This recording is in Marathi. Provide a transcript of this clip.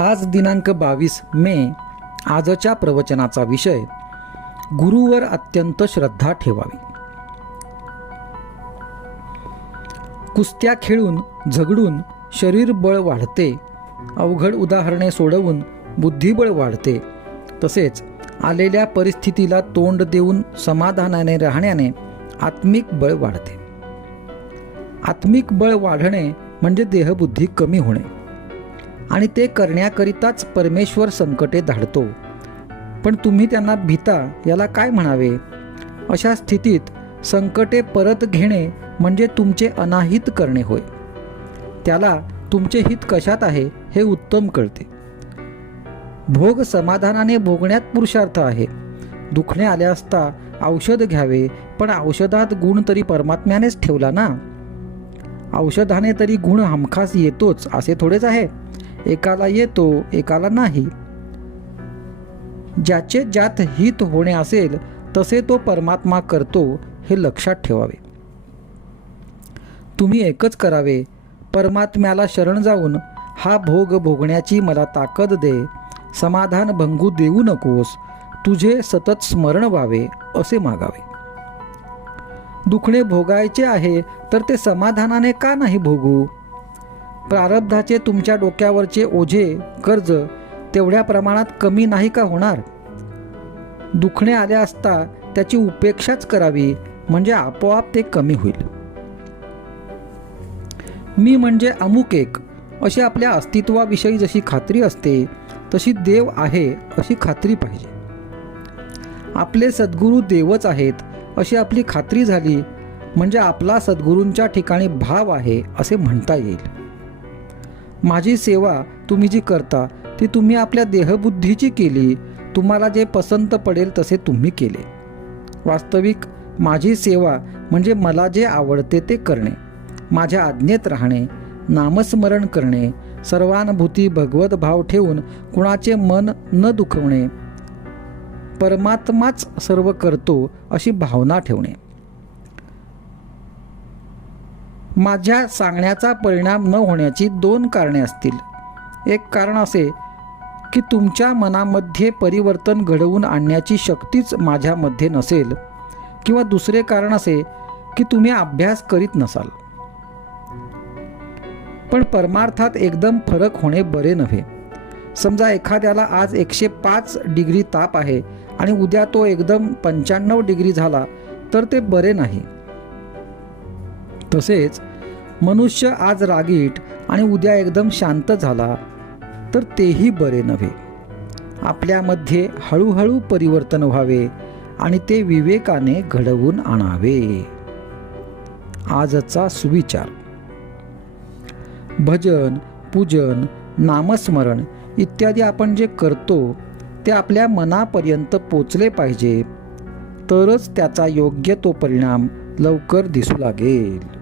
आज दिनांक 22 मे. आजच्या प्रवचनाचा विषय गुरुवर अत्यंत श्रद्धा ठेवावी. कुस्त्या खेळून झगडून शरीर बळ वाढते, अवघड उदाहरणे सोडवून बुद्धिबळ वाढते. तसेच आलेल्या परिस्थितीला तोंड देऊन समाधानाने राहण्याने आत्मिक बळ वाढते. आत्मिक बळ वाढणे म्हणजे देहबुद्धी कमी होणे, आणि ते करण्याकरिताच परमेश्वर संकटे धाडतो. पण तुम्ही त्यांना भीता, याला काय म्हणावे? अशा स्थितीत संकटे परत घेणे म्हणजे तुमचे अनाहित करणे होय. त्याला तुमचे हित कशात आहे हे उत्तम कळते. भोग समाधानाने भोगण्यात पुरुषार्थ आहे. दुखणे आले असता औषध घ्यावे, पण औषधात गुण तरी परमात्म्यानेच ठेवला ना. औषधाने तरी गुण हमखास येतोच असे थोडेच आहे. एकाला येतो, एकाला नाही. ज्याचे ज्यात हित होणे असेल तसे तो परमात्मा करतो, हे लक्षात ठेवावे. तुम्ही एकच करावे, परमात्म्याला शरण जाऊन हा भोग भोगण्याची मला ताकद दे, समाधान भंगू देऊ नकोस, तुझे सतत स्मरण व्हावे असे मागावे. दुखणे भोगायचे आहे तर ते समाधानाने का नाही भोगू? प्रारब्धाचे तुमच्या डोक्यावरचे ओझे कर्ज तेवढ्या प्रमाणात कमी नाही का होणार? दुखणे आले असता त्याची उपेक्षाच करावी, म्हणजे आपोआप ते कमी होईल. मी म्हणजे अमुक एक अशी आपल्या अस्तित्वाविषयी जशी खात्री असते, तशी देव आहे अशी खात्री पाहिजे. आपले सद्गुरू देवच आहेत अशी आपली खात्री झाली म्हणजे आपला सद्गुरूंच्या ठिकाणी भाव आहे असे म्हणता येईल. माझी सेवा तुम्ही जी करता ती तुम्ही आपल्या देहबुद्धीची केली, तुम्हाला जे पसंत पडेल तसे तुम्ही केले. वास्तविक माझी सेवा म्हणजे मला जे आवडते ते करणे, माझ्या आज्ञेत राहणे, नामस्मरण करणे, सर्वानुभूती भगवत भाव ठेवून कुणाचे मन न दुखवणे, परमात्माच सर्व करतो अशी भावना ठेवणे. माझ्या सांगण्याचा परिणाम न होण्याची दोन कारणे असतील. एक कारण असे की तुमच्या मनामध्ये परिवर्तन घडवून आणण्याची शक्तीच माझ्यामध्ये नसेल, किंवा दुसरे कारण असे की तुम्ही अभ्यास करीत नसाल. पण परमार्थात एकदम फरक होणे बरे नव्हे. समजा एखाद्याला आज 105 डिग्री ताप आहे आणि उद्या तो एकदम 95 डिग्री झाला तर ते बरे नाही. तसेच मनुष्य आज रागीट आणि उद्या एकदम शांत झाला तर तेही बरे नव्हे. आपल्यामध्ये हळूहळू परिवर्तन व्हावे आणि ते विवेकाने घडवून आणावे. आजचा सुविचार: भजन, पूजन, नामस्मरण इत्यादी आपण जे करतो ते आपल्या मनापर्यंत पोचले पाहिजे, तरच त्याचा योग्य तो परिणाम लवकर दिसू लागेल.